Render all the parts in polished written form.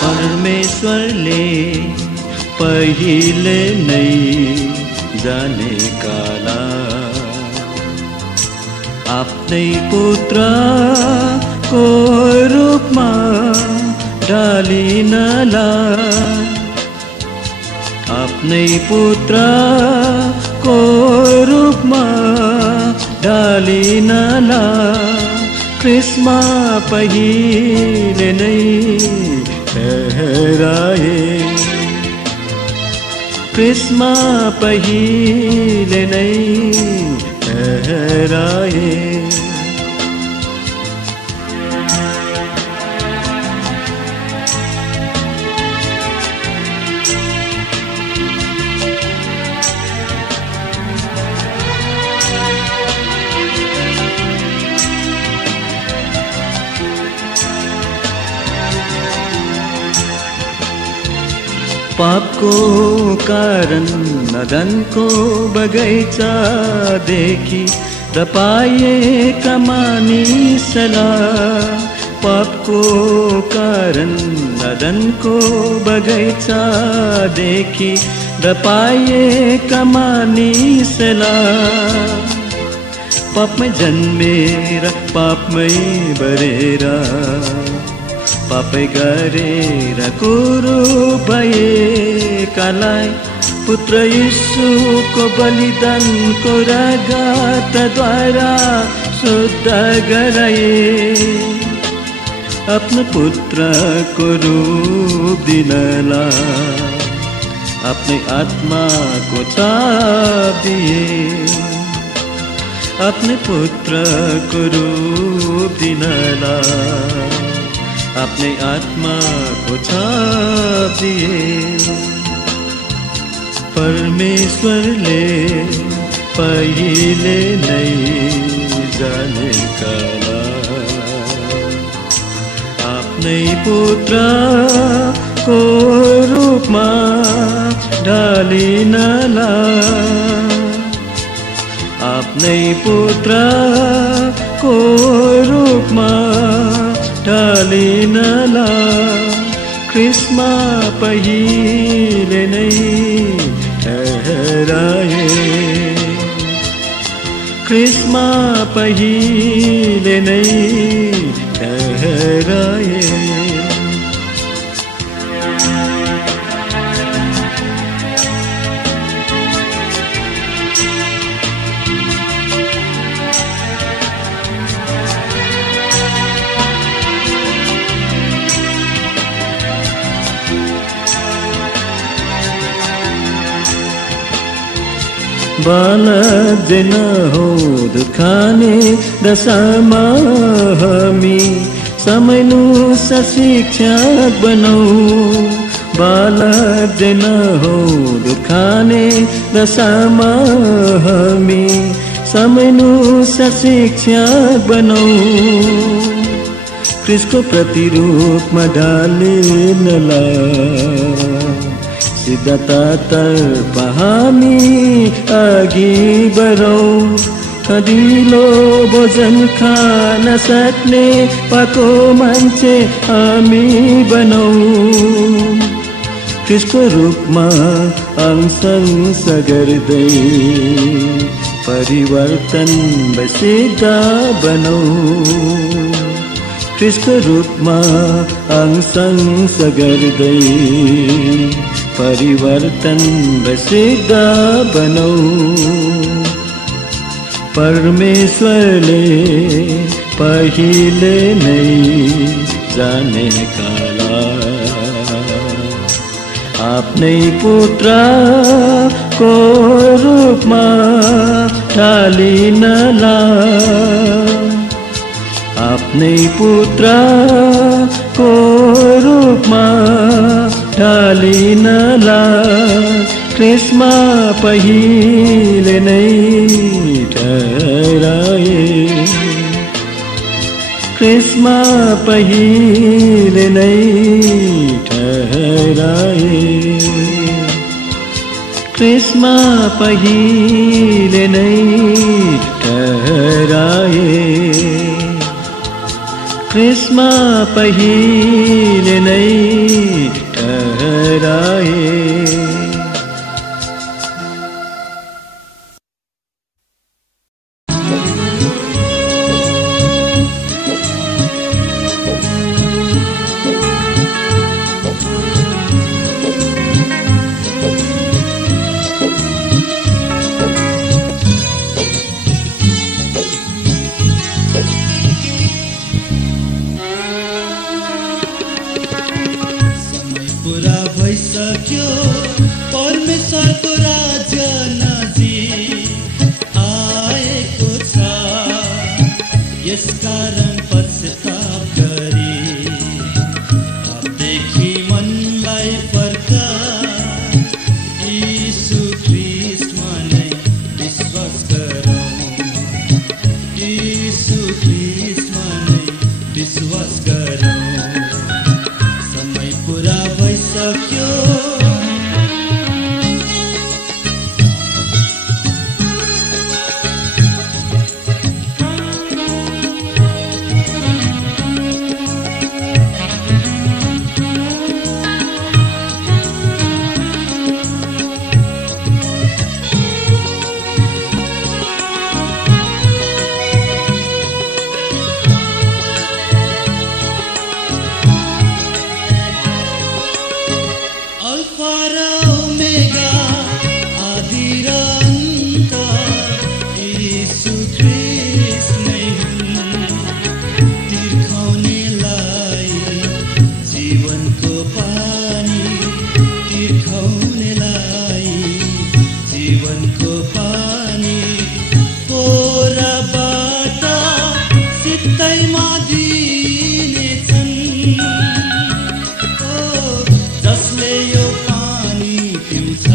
परमेश्वरले पहिले नै जानेकाला आफ्नै पुत्रको रूपमा ढालिनलाई आफ्नै पुत्रको रूपमा ढालिनलाई क्रिस्मा पहिले नै ठहराए क्रिस्मा पहिले नै ठहराए पापको कारण नदनको बगैँचादेखि तपाइएका मानिसलाई पापको कारण नदनको बगैँचादेखि तपाइएका मानिसलाई पापमै जन्मेर पापमै बढेर पापै गरेर कुरो भएकालाई पुत्र यीशुको बलिदानको रगतद्वारा शुद्ध गराए आफ्नो पुत्रको रूप दिनलाई आफ्नै आत्माको छाप दिए अपने पुत्रको रूप दिनलाई अपने आत्मा को छाप दिए परमेश्वरले पहिले नै जानेका आफ्नै पुत्रको रूपमा ढालिनलाई आफ्नै पुत्रको रूपमा ढालिनलाई क्रिसमा पहिले नै ठहराए क्रिसमा पहिले नै ठहराए बालक दिन हो दुखाने दशामा हामी समयनु शिक्षक बनाऊ बालक दिन हो दुखाने दशामा हामी समयनु शिक्षक बनाऊ क्रिस्टको प्रतिरूपमा ढालिनलाई सिद्धतातर्फ हामी अघि बढौँ खदिलो भोजन खान सक्ने पाको मान्छे हामी बनौँ क्रिस्टको रूपमा अंश गर्दै परिवर्तन सिद्ध बनौँ क्रिस्टको रूपमा अंश गर्दै परिवर्तन सिद्ध बनौँ परमेश्वरले पहिले नै जानेका आफ्नै पुत्रको रूपमा ढालिनलाई आफ्नै पुत्रको रूपमा ढालिनलाई क्रिसमा पहिले नै ठहराए क्रिसमा पहिले नै ठहराए क्रिसमा पहिले नै ठहराए क्रिसमा पहिले नै ठहराए विश्वास गरौँ समय पुरा भइसक्यो ओमेगा आदि र अन्त यीशु ख्रीष्ट नै हुन्। तिर्खाउनेलाई जीवनको पानी, तिर्खाउनेलाई जीवनको पानी पोराबाट सित्तैमा दिनेछन्। जसले यो पानी पिउँछ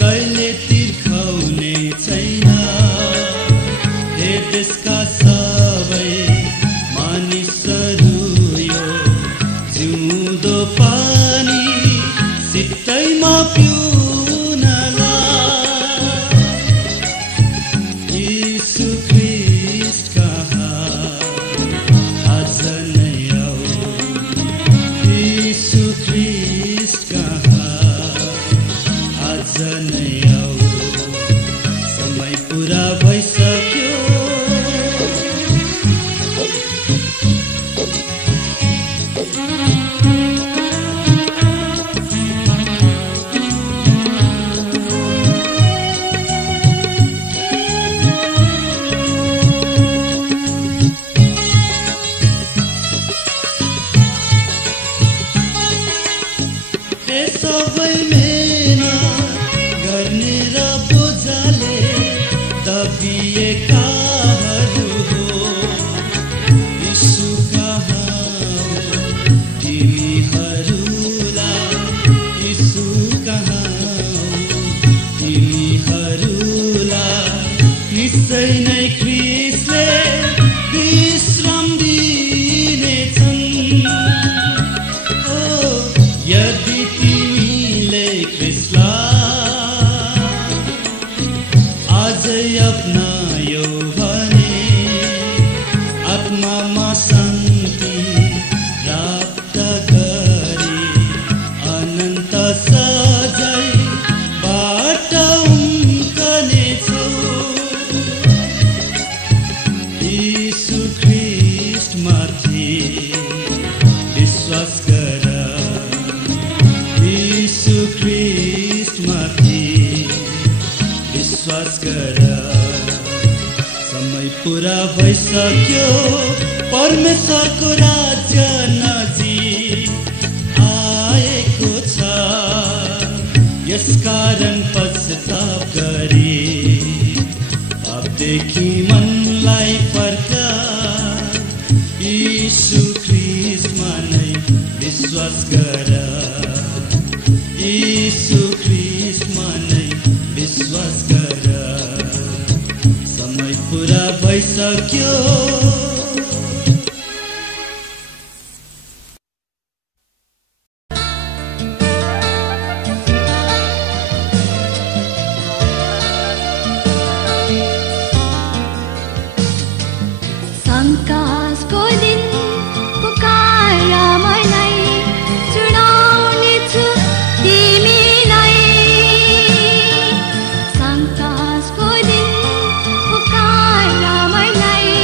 कहिले तिर्खाउने छैन। हे देशका सबै मानिसहरू यो जिउँदो पानी सित्तैमा पिउनलाई यीशु ख्रीष्ट कहाँ आज नै आऊ। यीशु ख्रीष्ट कहाँ आज नै आऊ। समय पुरा भइसक्यो हे सबै मेहनत गर्ने र बोझले दबिएकाहरू हो। यीशु कहाँ हो तिमीहरूलाई, यीशु कहाँ हो तिमीहरूलाई। निश्चय नै ख्रीष्टले विश्राम दिनेछन्। यदि तिमीले ख्रीष्टलाई आजै अपनायौ भने आत्मामा शान्ति प्राप्त गरी अनन्त सजायबाट उम्कनेछौ। यीशु ख्रीष्टमाथि विश्वास गर। यीशु ख्रीष्टमाथि विश्वास गर। समय पुरा भइसक्यो परमेश्वरको राज्य नजिक आएको छ। यसकारण पश्चाताप गरी पापदेखि मनलाई फर्का। यीशु ख्रीष्टमा नै विश्वास गर। यीशु ख्रीष्टमा नै विश्वास गर। समय पुरा भइसक्यो। शङ्काको दिन पुकाएर मलाई सुनाउनेछु तिमीलाई। शङ्काको दिन पुकाएर मलाई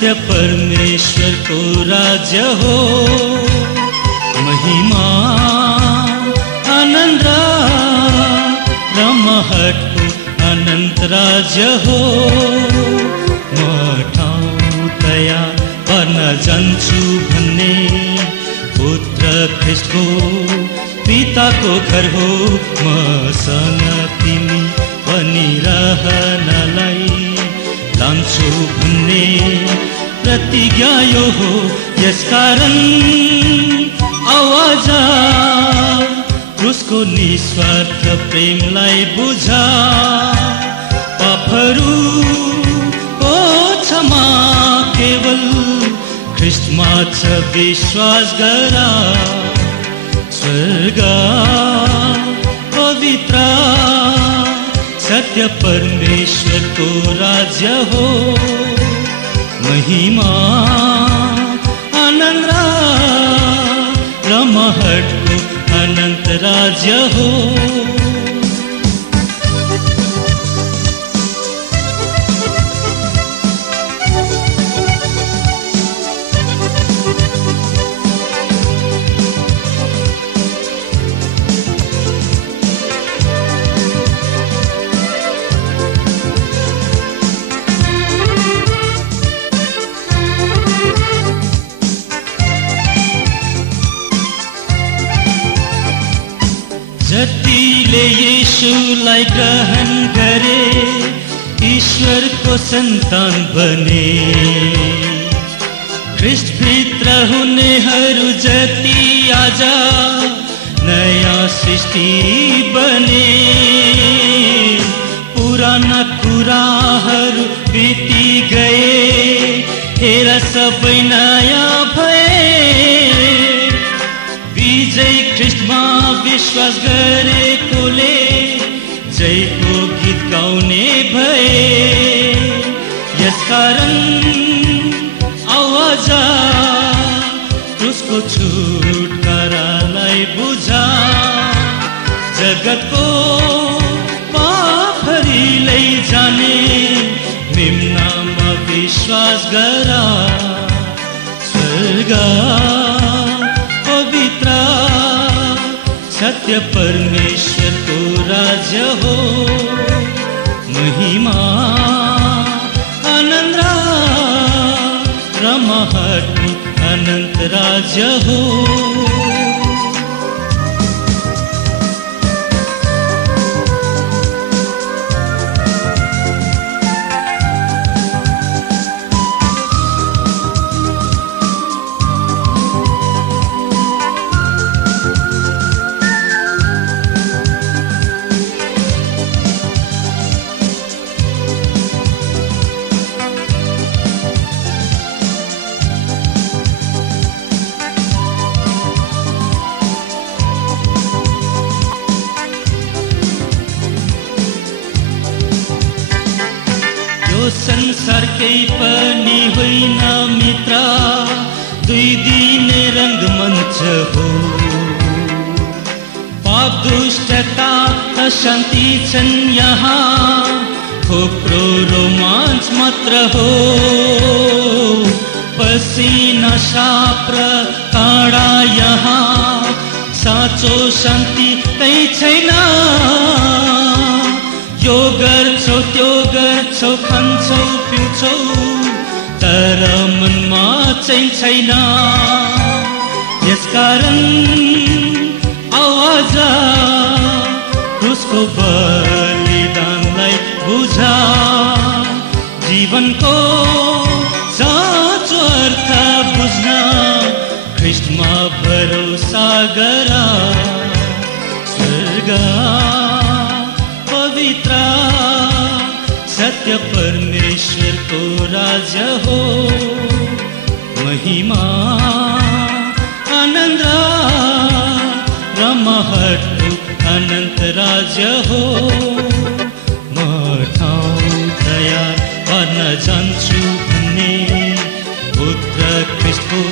सत्य परमेश्वरको राज्य हो। महिमा आनन्द र महतको अनन्त राज्य हो। म ठाउँ तयार गर्न जान्छु भन्ने पुत्र ख्रीष्टको पिताको घर हो। मसँग तिमी पनि रहनलाई लान्छु भन्ने प्रतिज्ञा यो हो। यसकारण आवाज उसको निस्वार्थ प्रेमलाई बुझा। पापहरू ओ क्षमा केवल ख्रीष्टमा छ विश्वास गरा। स्वर्ग पवित्र सत्य परमेश्वरको राज्य हो। महिमा आनन्द र महतको अनन्त राज्य हो। जतिले येशूलाई ग्रहण गरे ईश्वरको सन्तान बने। ख्रीष्टभित्र हुनेहरू जति आज नयाँ सृष्टि बने। पुराना कुराहरू बिति गए, हेर सबै नयाँ भए। विजय ख्रीष्टमा विश्वास गरेकोले जयको गीत गाउने भए। यसकारण आवाज उसको छुटकारालाई बुझा। जगतको पापहरू लैजाने निम्नमा विश्वास गरा। स्वर्ग पवित्र सत्य परमेश्वरको राज्य हो। महिमा आनन्द र महतको अनन्त राज्य हो। संसार केही पनि होइन मित्र, दुई दिने रङ्गमञ्च हो। पाप दुष्टता अशान्ति छन् यहाँ, खोक्रो रोमाञ्च मात्र हो। पसिना साप र काँडा यहाँ, साँचो शान्ति कहीँ छैन। यो गर्छौ त्यो गर्छौ, खान्छौ पिउँछौ, तर मनमा चाहिँ छैन। यसकारण आवाज उसको बलिदानलाई बुझा। जीवनको साँचो अर्थ बुझ्न ख्रीष्टमा भरोसा गरा। स्वर्ग पवित्र सत्य परमेश्वरको राज्य हो। महिमा आनन्द र महतको अनन्त राज्य हो। म ठाउँ तयार गर्न जान्छु भन्ने पुत्र ख्रीष्टको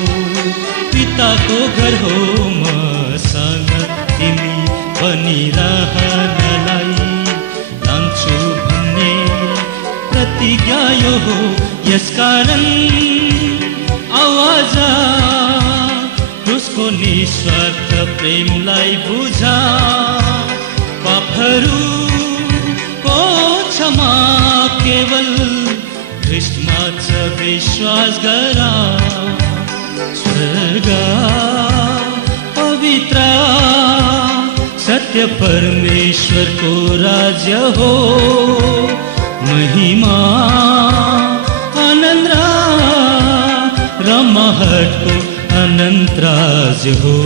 पिताको घर हो। मसँग तिमी पनि रहनलाई लान्छु भन्ने प्रतिज्ञा यो हो। यसकारण निस्वार्थ प्रेमलाई बुझा पापहरूको क्षमा केवल ख्रीष्टमा छ विश्वास गरा स्वर्ग पवित्र सत्य परमेश्वरको राज्य हो महिमा आनन्द र महतको अनन्त राज्य हो